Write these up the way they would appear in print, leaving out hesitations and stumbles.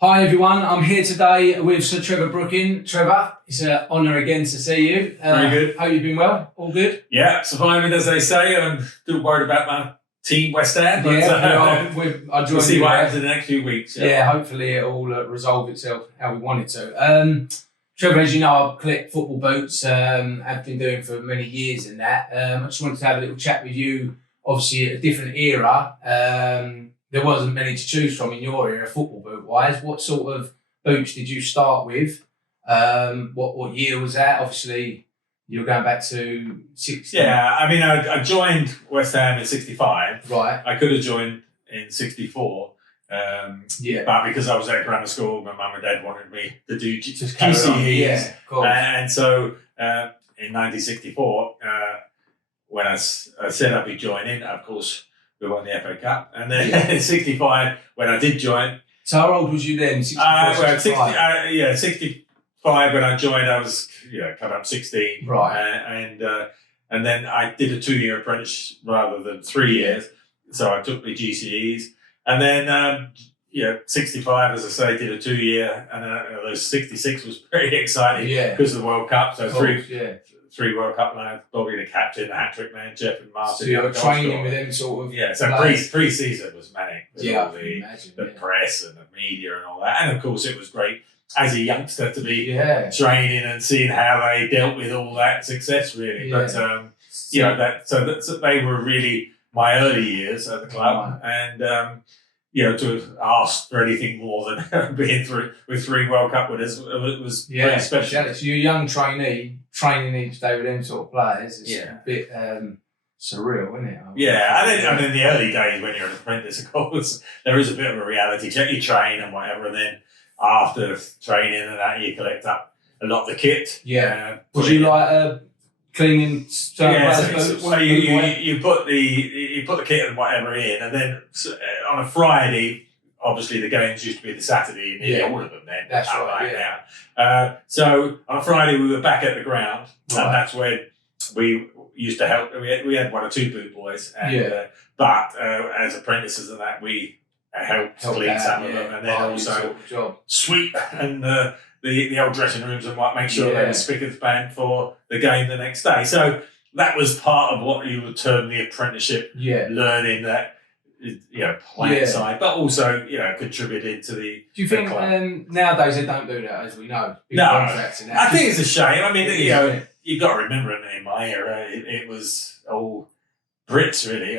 Hi everyone, I'm here today with Sir Trevor Brooking. Trevor, it's an honour again to see you. Very good. Hope you've been well, all good? Yeah, surviving as they say. I'm still worried about my team, West Ham. But, I we'll see what happens in the next few weeks. Yeah, hopefully it'll all resolve itself how we want it to. Trevor, as you know, I've collected football boots, I've been doing for many years and that. I just wanted to have a little chat with you, obviously at a different era. There wasn't many to choose from in your era, football boot-wise. What sort of boots did you start with? What year was that? Obviously, you were going back to 60. Yeah, I mean, I joined West Ham in 65. Right. I could have joined in 64. But because I was at grammar school, my mum and dad wanted me to do GCEs. Yeah, of course. And so in 1964, when I said I'd be joining, of course, we won the FA Cup. And then in 65, when I did join. So how old was you then? 65? 65 when I joined, I was coming up 16. Right. And then I did a 2-year apprenticeship rather than 3 years. So I took the GCEs. And then, 65, as I say, did a 2-year. And then 66 was pretty exciting because of the World Cup. So three World Cup lads, Bobby the captain, the hat-trick man, Jeff and Martin. So you were training with them sort of. Yeah, so pre-season was manic. With all the press and the media and all that. And of course it was great as a youngster to be training and seeing how they dealt with all that success really. Yeah. But they were really my early years at the club. And to have asked for anything more than being through with 3 World Cup winners was pretty special. So you're a young trainee, training each day with them sort of players. It's a bit surreal, isn't it? And then the early days when you're an apprentice, of course, there is a bit of a reality check. You train and whatever, and then after training and that, you collect up a lot of the kit. Yeah. Was you like cleaning? So you put the kit and whatever in, and then on a Friday, obviously the games used to be the Saturday, nearly all of them then. That's right. Now. So on a Friday we were back at the ground, and that's when we used to help. We had 1 or 2 boot boys, but as apprentices and that, we helped clean some of them, and then also sweep and the old dressing rooms and make sure they were spick and span for the game the next day. So that was part of what you would term the apprenticeship learning, that playing side, but also contributed to the. Do you think nowadays they don't do that, as we know? No, I think it's a shame. I mean, you've got to remember in my era, it was all Brits really.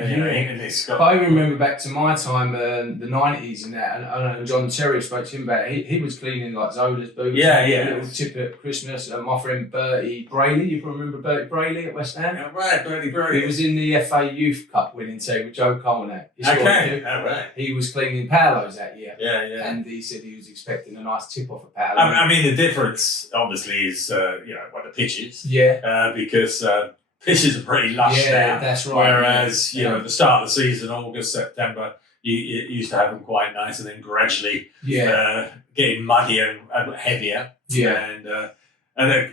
But I remember back to my time, the 90s and that, and John Terry spoke to him about it. He was cleaning like Zola's boots. A little tip at Christmas. My friend Bertie Brayley, you probably remember Bertie Brayley at West Ham? Right, Bertie Brayley. He was in the FA Youth Cup winning team with Joe Colnett. Right. He was cleaning Paolo's that year. Yeah. And he said he was expecting a nice tip off of Paolo. I mean, the difference obviously is what the pitch is. Because pitches are pretty lush now. That's right. Whereas, at the start of the season, August, September, you used to have them quite nice, and then gradually getting muddier and heavier. And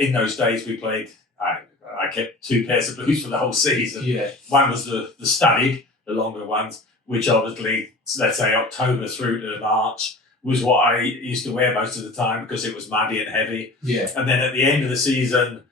in those days we played. I kept 2 pairs of boots for the whole season. One was the studded, the longer ones, which obviously, let's say October through to March, was what I used to wear most of the time because it was muddy and heavy. And then at the end of the season,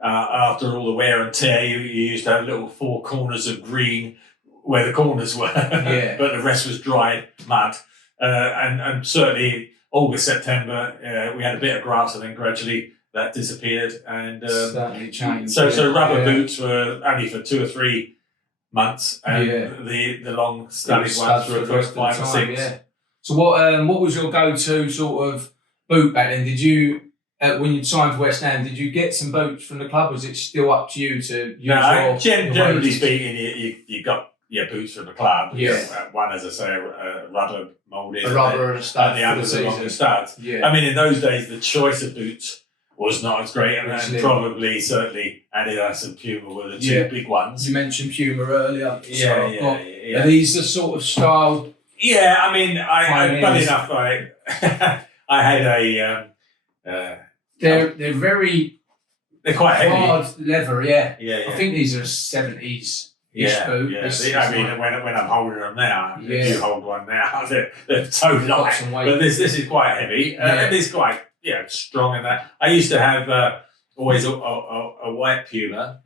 after all the wear and tear, you used to have little 4 corners of green where the corners were, but the rest was dry mud. And certainly August, September, we had a bit of grass, and then gradually that disappeared. And certainly changed. So rubber boots were only for 2 or 3 months, and the long studded ones for the first 5 or 6. So what was your go-to sort of boot back then? Did you? When you signed for West Ham, did you get some boots from the club? Was it still up to you to use generally speaking, you got boots from the club. One, as I say, a rubber moulded. A rubber and a stud. And the others are longer studs. I mean, in those days, the choice of boots was not as great, and certainly Adidas and Puma were the 2 big ones. You mentioned Puma earlier. Are these the sort of style? Yeah, I mean, funny enough, I had a. They're quite heavy. Hard leather, yeah. I think these are 70s boot. I mean, when I'm holding them now, if you hold one now, they're so light. But this is quite heavy. And it's quite strong in that. I used to have always a white Puma.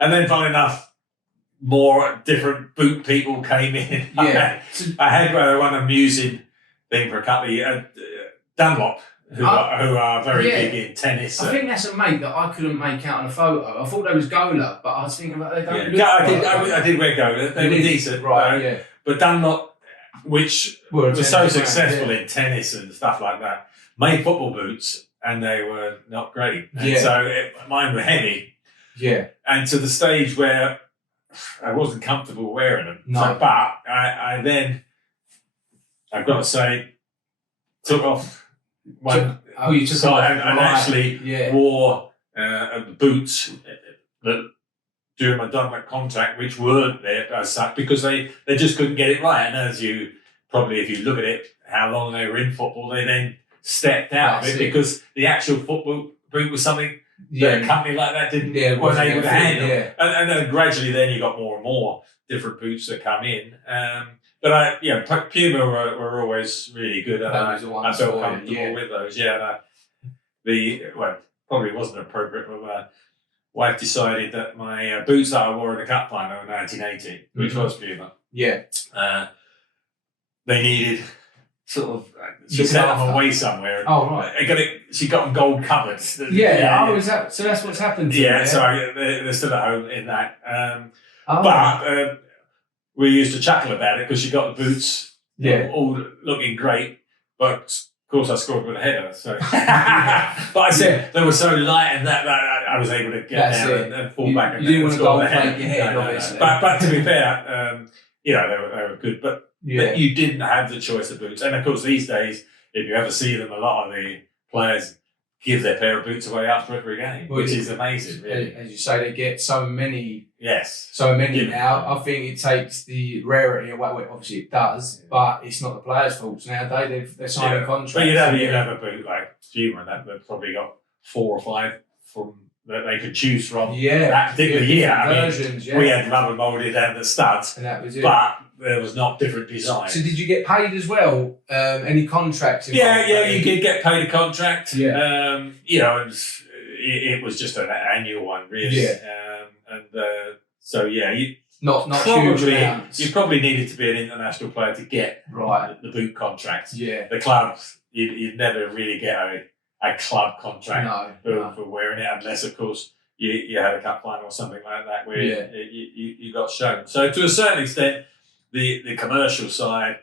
And then, funny enough, more different boot people came in. Yeah. I had one amusing thing for a couple of years. Dunlop, who are very big in tennis. I think that's a mate that I couldn't make out in a photo. I thought they was Gola, but I was thinking about they don't look I did wear Gola. They were decent. Right, But Dunlop, which was so successful in tennis and stuff like that, made football boots and they were not great. And so mine were heavy. Yeah. And to the stage where I wasn't comfortable wearing them. No. So, but I then, I've got to say, took off one and actually wore boots that during my Dunlop contract, which weren't there as such, because they just couldn't get it right. And as you probably, if you look at it, how long they were in football, they then stepped out of it because the actual football boot was something that a company like that wasn't able to handle. And then gradually then you got more and more different boots that come in. But Puma were always really good, and I felt comfortable with those. Probably wasn't appropriate, but my wife decided that my boots that I wore in the cup final in 1980, which was Puma, they needed sort of. She sent them away somewhere. Oh right. She got them gold covered. Is that so? That's what's happened to them. So they're still at home in that. But we used to chuckle about it because she got the boots all looking great, but of course I scored with a header. So, but I said they were so light and that I was able to get down and fall back. And you didn't want to go and plate your head, obviously. But to be fair, they were good. But you didn't have the choice of boots, and of course these days, if you ever see them, a lot of the players give their pair of boots away after every game, which is amazing. Really. As you say, they get so many. Yes. So many now. I think it takes the rarity away. Well, obviously it does, but it's not the players' faults nowadays. They're signing contracts. But you'd have a boot like Puma and that probably got 4 or 5 from that they could choose from that particular year. Versions, we had rubber molded and the studs, and that was it. But there was not different designs. So did you get paid as well? Any contracts? You did get paid a contract. And it was just an annual one, really. Not huge amounts. You probably needed to be an international player to get the boot contract. The clubs, you'd never really get a club contract for wearing it, unless, of course, you had a cup final or something like that where you got shown. So to a certain extent, the commercial side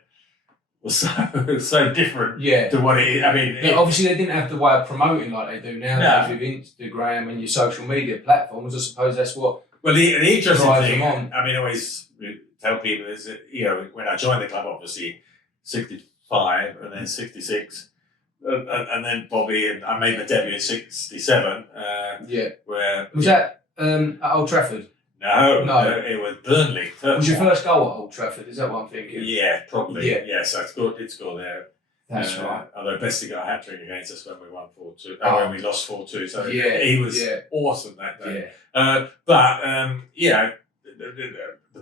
was so different to what it is. I mean, obviously they didn't have the way of promoting like they do now with Instagram and your social media platforms. I suppose that's what. Well, the interesting thing, I mean, I always tell people is that, when I joined the club, obviously 65 and then 66, and then Bobby, and I made my debut in 67. Where was that at Old Trafford? No, it was Burnley. Was your first goal at Old Trafford? Is that what I'm thinking? Yeah, probably. Yes, I did score there. That's right. Although Bessie got a hat-trick against us when we won 4-2. When we lost 4-2. So he was awesome that day. The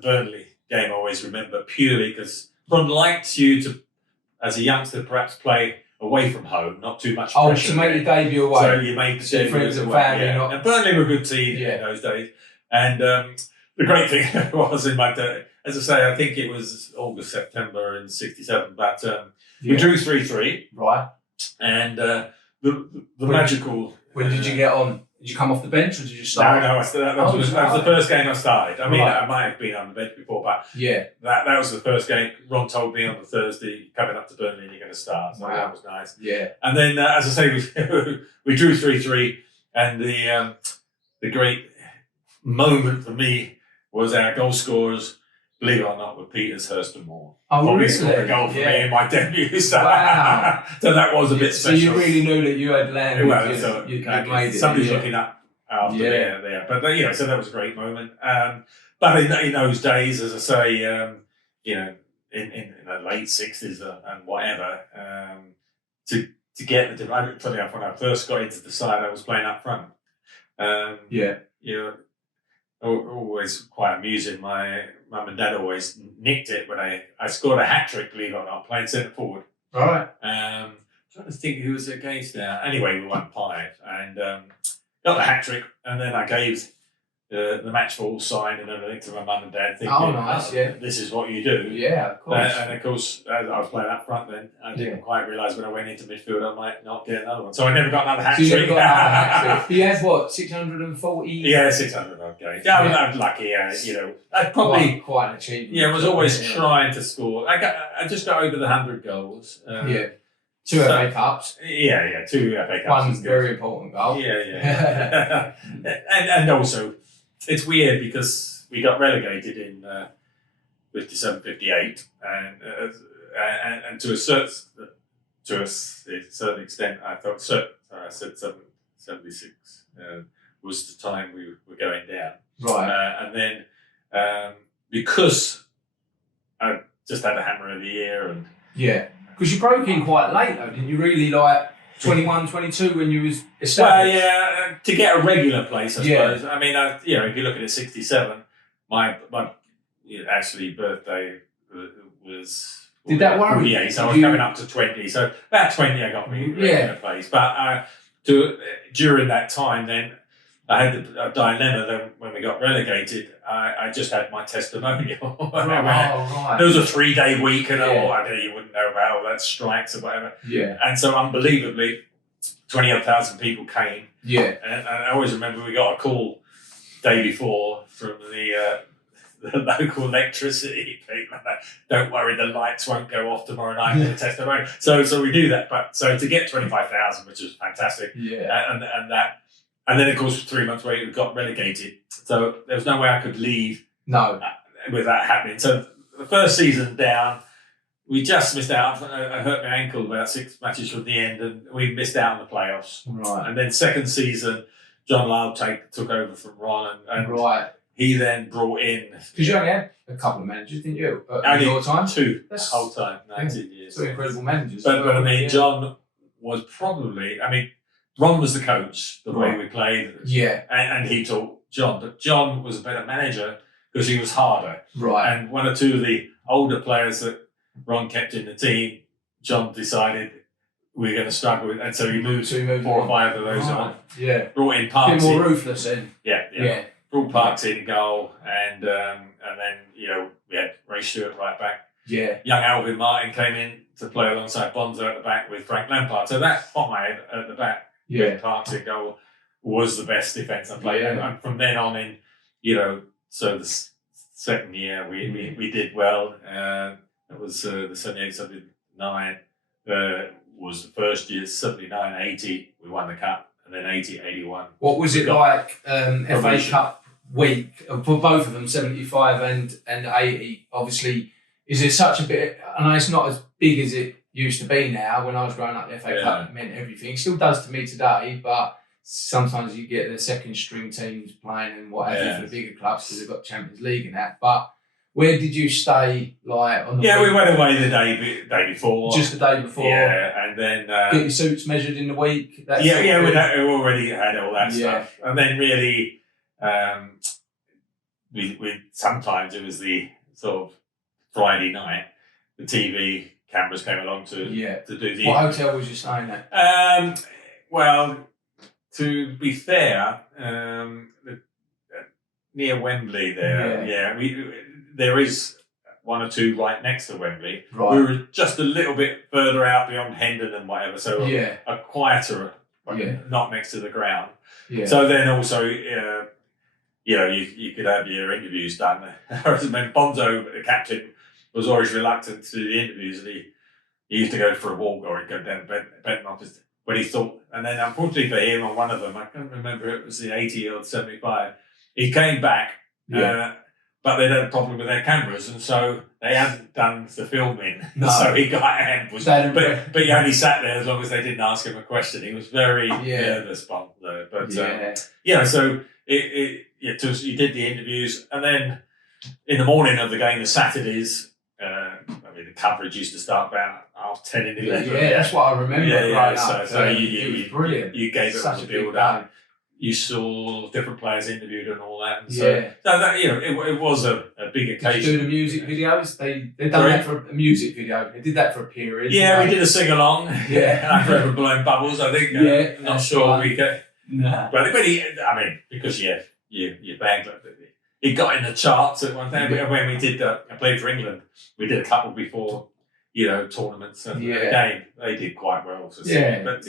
Burnley game I always remember purely because Ron liked you to, as a youngster, perhaps play away from home, not too much pressure. To make your debut away. So you made the friends and family. And Burnley were a good team in those days. And the great thing was in my day, as I say, I think it was August, September in 67, but we drew 3-3. Right. And the magical... When did you get on? Did you come off the bench or did you start? No, that was the first game I started. I mean, I might have been on the bench before, but that was the first game. Ron told me on the Thursday, coming up to Burnley, you're going to start. So that was nice. Yeah. And then, as I say, we drew 3-3, and the great moment for me was our goal scorers, believe it or not, were Peters, Hurst and Moore. Probably scored a goal for me in my debut. So, so that was a bit special. So you really knew that you had landed. Well, you made it. Somebody's looking up after there. But so that was a great moment. But in those days, as I say, in the late 60s and whatever, to get the when I first got into the side, I was playing up front. always quite amusing. My mum and dad always nicked it when I scored a hat trick, believe it or not, playing centre forward. Right. Trying to think who was against now. Anyway, we won 5 and got the hat trick, and then I gave the match ball signed and everything to my mum and dad, thinking, "Oh, nice, yeah, this is what you do." Yeah, of course. And of course, as I was playing up front then, I didn't quite realise when I went into midfield I might not get another one. So I never got another hat trick. You never got another hat trick. He had what, 640? Yeah, 600 odd games. Yeah, I was lucky. I probably quite an achievement. Yeah, I was always trying to score. I just got over the 100 goals. 2 FA Cups. Yeah, 2 FA Cups. One very important goal. Yeah. and also, it's weird because we got relegated in 57, 58, and to a certain extent, I thought. Sorry, I said 76 was the time we were going down. Right. And then because I just had a hammer of the year and because you broke in quite late though, didn't you? Really, like 21, 22 when you was established. Well, yeah, to get a regular place, I suppose. I mean, if you look at it, 67, my actually birthday was. Did that worry you? 48, so I was coming up to 20. So about 20, I got me a regular place. But during that time, then I had a dilemma. Then when we got relegated, I just had my testimonial. Right. There was a 3-day week, and I know you wouldn't know about all that strikes or whatever. Yeah. And so unbelievably, 20,000 people came. Yeah. And I always remember we got a call day before from the local electricity people. Don't worry, the lights won't go off tomorrow night for the testimony. So we do that. But so to get 25,000, which was fantastic. Yeah. And then of course 3 months later we got relegated. So there was no way I could leave. No. With that happening. So the first season down, we just missed out. I hurt my ankle about 6 matches from the end, and we missed out on the playoffs. Right. And then second season, John Lyle took over from Ron, and he then brought in. Because you only had a couple of managers, didn't you? Only your time? 2 the whole time, 19 years. 2 incredible managers. But I mean, John was probably. I mean, Ron was the coach, the way we played. Yeah. And he taught John, but John was a better manager because he was harder. Right. And 1 or 2 of the older players that Ron kept in the team, John decided we're going to struggle with, and so he moved 4 or 5 of those on. Yeah. Brought in Parks. A bit more ruthless then. Yeah. Brought Parks in goal, and then we had Ray Stewart right back. Yeah. Young Alvin Martin came in to play alongside Bonzo at the back with Frank Lampard. So that 5 at the back with Parks in goal was the best defence I played. Yeah. And from then on in, so the second year we did well. It was the 78-79 was the first year. 79-80 we won the cup, and then 80-81. What was it like FA Cup week for both of them, 75 and 80? Obviously, is it such a bit? I know it's not as big as it used to be now. When I was growing up, the FA Cup meant everything. It still does to me today, but sometimes you get the second string teams playing and what have you for the bigger clubs because they've got Champions League and that. But where did you stay? Like on the week? We went away the day before. Just the day before. Yeah, and then get your suits measured in the week. We already had all that stuff, and then really, we sometimes it was the sort of Friday night. The TV cameras came along to do the. What hotel was you staying at? Well, to be fair, near Wembley there. There is 1 or 2 right next to Wembley. Right. We were just a little bit further out beyond Hendon and whatever, so a quieter, not next to the ground. Yeah. So then also, you could have your interviews done. I remember Bonzo, the captain, was always reluctant to do the interviews, and he used to go for a walk or he'd go down to Benton office when he thought. And then unfortunately for him, on one of them, I can't remember, it was the 80 or 75, he came back. But they had a problem with their cameras, and so they hadn't done the filming. No. So he got ambushed. But he only sat there as long as they didn't ask him a question. He was very nervous, Bonzo. But so you did the interviews, and then in the morning of the game, the Saturdays, the coverage used to start about 10 and 11. Yeah, that's what I remember. So it was brilliant. You gave it all the build up. you saw different players interviewed and all that. And Yeah. so that, it was a big occasion. Did you do the music videos? They've done that for a music video. They did that for a period. Yeah, we did a sing along. Yeah. And Trevor blowing bubbles. I think. Yeah, not sure fun. we get. Nah. But because you banged it got in the charts at one time. When we did, I played for England. We did a couple before, tournaments and again they did quite well. But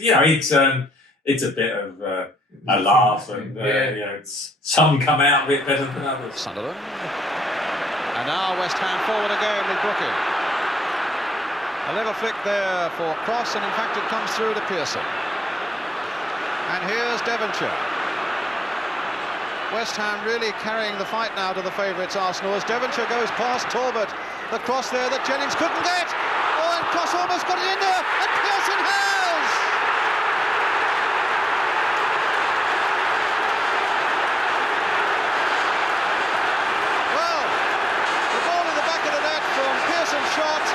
it's a bit of a laugh, and some come out a bit better than others. Sunderland, and now West Ham forward again with Brooking. A level flick there for Cross, and in fact it comes through to Pearson. And here's Devonshire. West Ham really carrying the fight now to the favourites Arsenal as Devonshire goes past Talbot. The cross there that Jennings couldn't get. Oh, and Cross almost got it in there, and Pearson has! Well, the ball in the back of the net from Pearson's shot.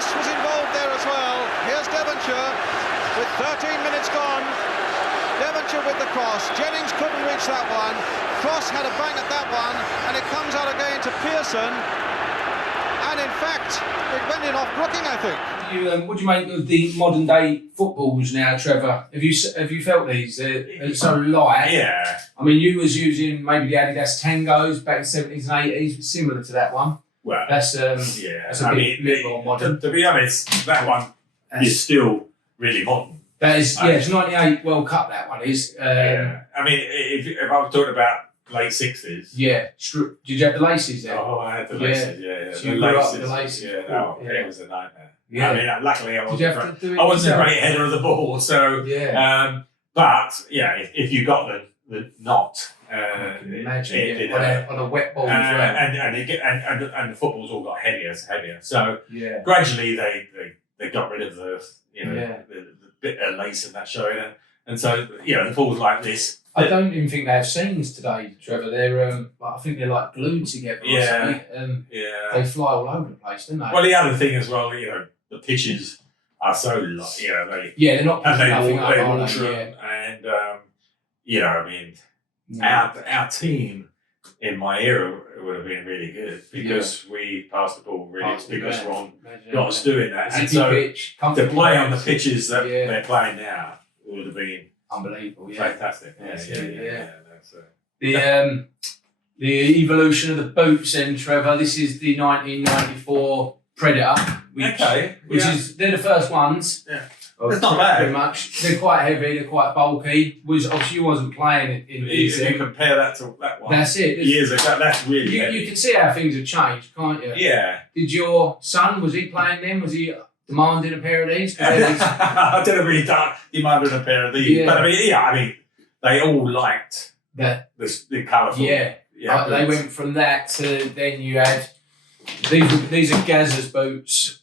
Was involved there as well. Here's Devonshire with 13 minutes gone. Devonshire with the cross. Jennings couldn't reach that one. Cross had a bang at that one, and it comes out again to Pearson. And in fact, it went in off Brooking, I think. What do you make of the modern day footballs now, Trevor? Have you felt these? They're so light. Yeah. I mean, you was using maybe the Adidas Tangos back in the 70s and 80s, similar to that one. Well, that's a bit more modern. To be honest, that one is still really modern. That is, it's 98 World Cup. That one is. I mean, if I was talking about late 60s. Yeah. Did you have the laces there? Oh, I had the laces. Yeah. So you grew up with the laces. Yeah. It was a nightmare. Yeah. I mean, luckily I wasn't. I wasn't a great header of the ball, so. Yeah. But if you got the knot. Imagine on a wet ball as well. And the footballs all got heavier. So gradually they got rid of the bit of lace and that showing, and so the balls like this. I don't even think they have seams today, Trevor. They're I think they're like glued together. They fly all over the place, don't they? Well, the other thing as well, the pitches are so they're not and they water them, and I mean. Our team in my era would have been really good because we passed the ball really because Ron got us doing that. And so to play on the pitches that they're playing now would have been unbelievable. Fantastic. The evolution of the boots, then, Trevor. This is the 1994 Predator, which is they're the first ones. Yeah. It's not bad. Pretty much. They're quite heavy, they're quite bulky. Obviously you wasn't playing in these. You compare that to that one. That's it. Years ago, that's really you can see how things have changed, can't you? Yeah. Did your son, was he playing them? Was he demanding a pair of these? I didn't really demanded a pair of these. Yeah. But I mean, they all liked the colourful. Yeah. They went from that to then you had these are Gazza's boots,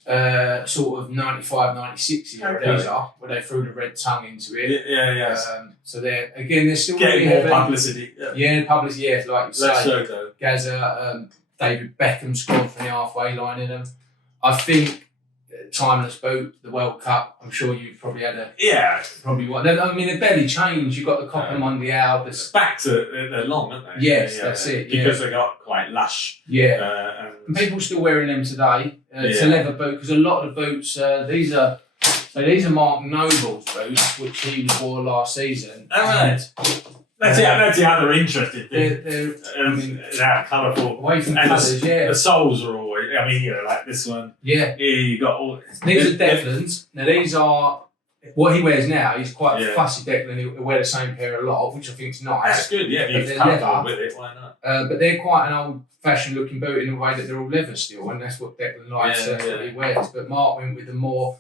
sort of 95, 96 these are, where they threw the red tongue into it. Yeah. So they're still getting really more publicity. Publicity, like you say. So. Gazza, David Beckham scored from the halfway line in them. I think timeless boot, the World Cup. I'm sure you've probably had probably what. I mean, they barely changed. You've got the Copa Mundial. The backs they're long, aren't they? Yes, that's it. Because they got quite lush. Yeah, and people still wearing them today. It's a leather boot because a lot of the boots. These are Mark Noble's boots, which he wore last season. Oh, right. That's the other interesting thing. They're colourful. Away from colours, The soles are always. I mean, like this one. Yeah. You got all. These are Declan's. Now these are what he wears now. He's quite a fussy Declan. He'll wear the same pair a lot, which I think is nice. That's good. Yeah, if you're comfortable with it. Why not? But they're quite an old-fashioned looking boot in the way that they're all leather still, and that's what Declan likes. That's what he wears. But Mark went with the more.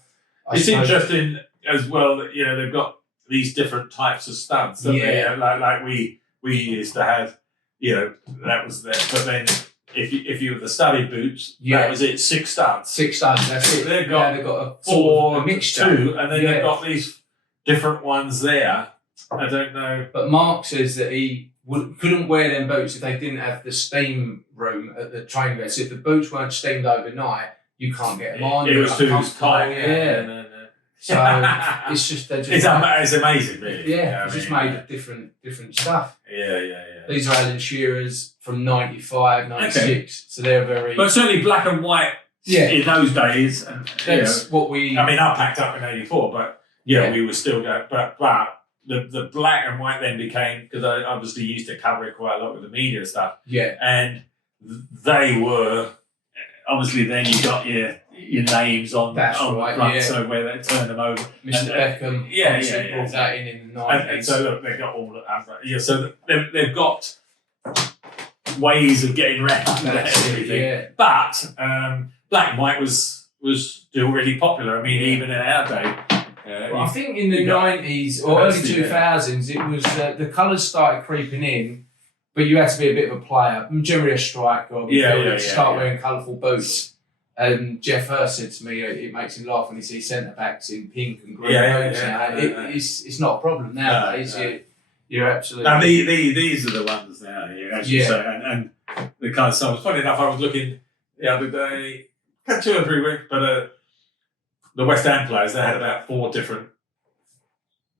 It's interesting as well that they've got these different types of studs. Like we used to have, that was there. But then if you were the studded boots, that was it. 6 studs. 6 studs. That's it. They've got a 4, mixture. 2, and then they've got these different ones there. I don't know. But Mark says that he couldn't wear them boots if they didn't have the steam room at the training ground. So if the boots weren't steamed overnight, you can't get them on. It was too tight. Yeah. No. So it's just it's amazing, really. Yeah, it's just made of different stuff. Yeah. These are Alan Shearer's from 95, 96. Okay. So they're very. But certainly black and white. Yeah. In those days, that's what we. I mean, I packed up in '84, but we were still going. But the black and white then became, because I obviously used to cover it quite a lot with the media stuff. Yeah. And they were obviously then you got your names on the front, so where they turn them over. Mr. Beckham, brought that in the 90s. And so look, they've got all the so they've got ways of getting around everything. Yeah. But black and white was still really popular. I mean, even in our day. Well, I think in the 90s or early 2000s, it was the colours started creeping in, but you had to be a bit of a player, generally a striker. Start wearing colourful boots. And Jeff Hurst said to me, it makes him laugh when he sees centre backs in pink and green boots. It's not a problem nowadays. No. You're absolutely. Now these are the ones now, as you say, and the kind of stuff. Funny enough, I was looking the other day, 2 or 3 weeks, but. The West Ham players, they had about 4 different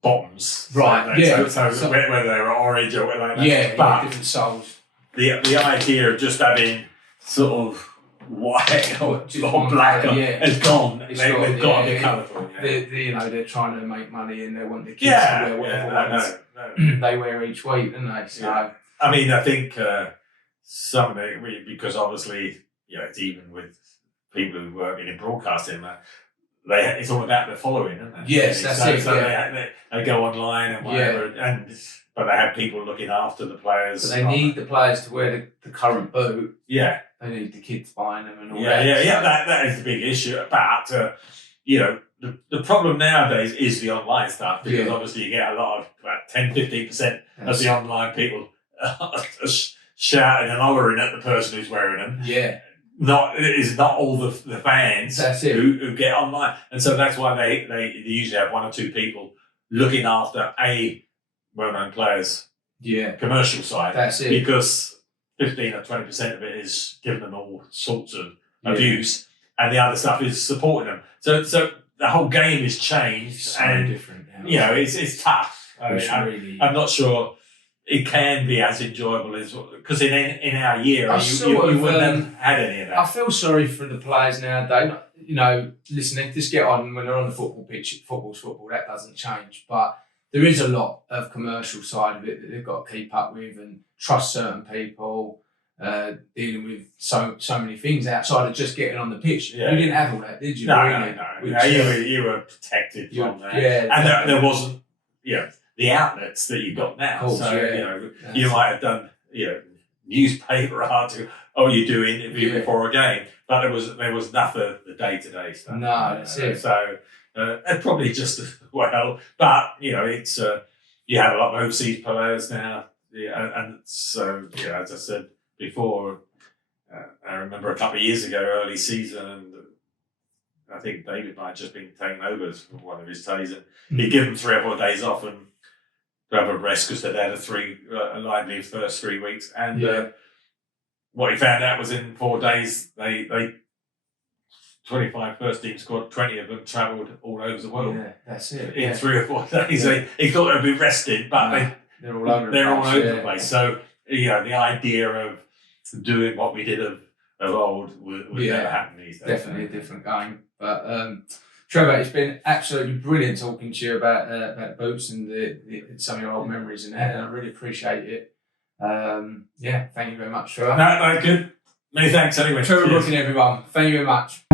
bottoms. Right, So whether they were orange or whatever like that. Yeah, but different soles. The idea of just having sort of white or black has gone. They've got to be colourful. They're trying to make money and they want the kids to wear whatever they wear each week, don't they? So, I mean, I think some of it, because obviously, it's even with people who work in broadcasting, it's all about the following, isn't it? Yes, that's it. So they go online and whatever, but they have people looking after the players. But they need the players to wear the current boot. Yeah. They need the kids buying them and all that. Yeah. That is the big issue. But, the problem nowadays is the online stuff, because obviously you get a lot of 10-15% of the online people shouting and hollering at the person who's wearing them. Yeah. It's not all the fans who get online, and so that's why they usually have 1 or 2 people looking after a well-known player's commercial side. That's it, because 15 or 20% of it is giving them all sorts of abuse, and the other stuff is supporting them. So the whole game has changed, so different now. It's tough. I'm not sure it can be as enjoyable as, because in our year you wouldn't have had any of that. I feel sorry for the players nowadays. Listen, they just get on when they're on the football pitch. Football's football. That doesn't change. But there is a lot of commercial side of it that they've got to keep up with and trust certain people, dealing with so many things outside of just getting on the pitch. Yeah. You didn't have all that, did you? No. You were protected from that. Yeah, and there wasn't, the outlets that you've got now. Course, so, you might have done, newspaper article, you do interview before a game, but there was nothing the day-to-day stuff. No, that's it. So, and probably just as well, but, it's, you have a lot of overseas players now, and so, as I said before, I remember a couple of years ago, early season, and I think David might have just been taken over for one of his days, and he'd given 3 or 4 days off and to have a rest because they'd had a lively first 3 weeks. And what he found out was in 4 days, they 25 first team squad, 20 of them travelled all over the world. Yeah, that's it. In 3 or 4 days. Yeah. He thought they'd be rested, but they're all over the place. So, the idea of doing what we did of old would never happen these days. Definitely a different game. But Trevor, it's been absolutely brilliant talking to you about boots and some of your old memories and that, and I really appreciate it. Thank you very much, Trevor. No, good. Many thanks anyway. Trevor Brooking, everyone. Thank you very much.